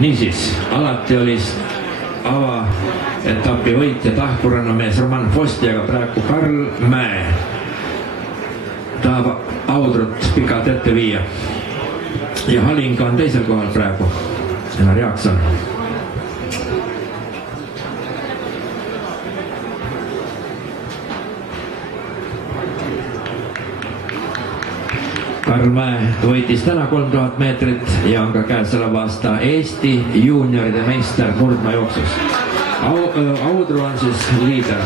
Niisiis, alati oli avaetapi võitja tahkurannamees Roman Fosti, aga praegu Karl Mäe tahab Audrut pikalt ette viia. Ja Halinga on teisel kohal praegu, Enar Jaakson. Karl Mäe võitis täna 3000 meetrit ja on ka käesoleva aasta Eesti juunioride meister murdmaajooksus. Audru on siis liider.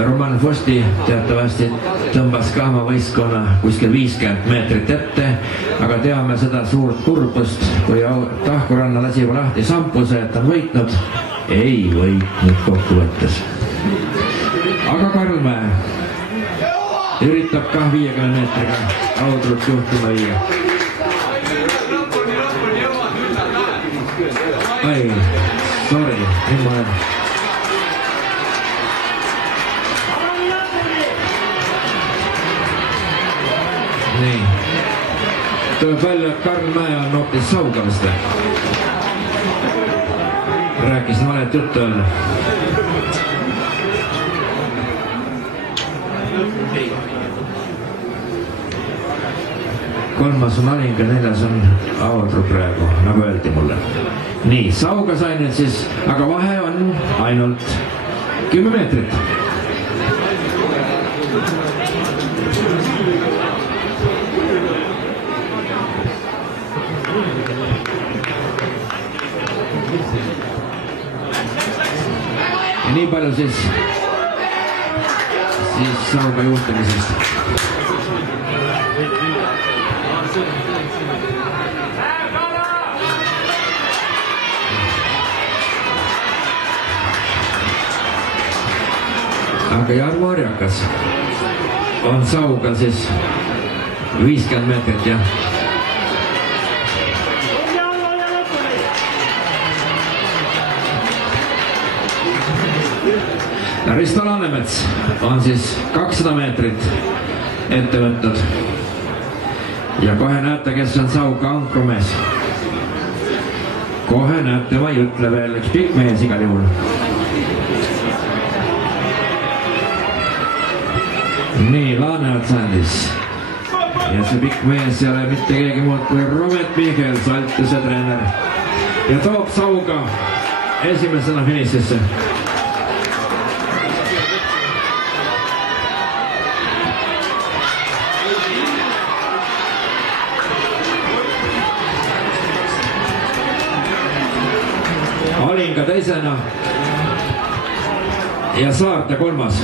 Roman Fosti teatavasti tõmbas ka oma võistkonna kuskil 50 meetrit ette, aga teame seda suurt kurbust, kui tahkuranna lasi juba lahti sampuse, et on võitnud. Ei võitnud kokkuvõttes. Aga Karl Mäe üritab ka 50 meetriga Audrut juhtuma viia. Ai, sorry, nüüd ma olen. Nii. Tuleb välja, et Karl Mäe on hoopis Saugamist. Rääkisin valet juttu öelda. Kolmas on Halinga, neljas on Audru praegu, nagu öeldi mulle. Nii, Sauga sai nüüd siis, aga vahe on ainult 10 meetrit. Ja nii palju siis Sauga juhtamisest. Aga Jarmo Arjakas on Sauga siis 50 meetrit ja Risto Laanemets on siis 200 meetrit ette võtnud. Ja kohe näete, kes on Sauga ankrumees. Kohe näete, ma ei ütle veel, üks pikk mees igal juhul. Nii, Laanemets andis. Ja see pikk mees ei ole mitte keegi muud kui Robert Michel, Saltuse treener. Ja toob Sauga esimesena finišisse. Halinga teisena ja Saarte kolmas.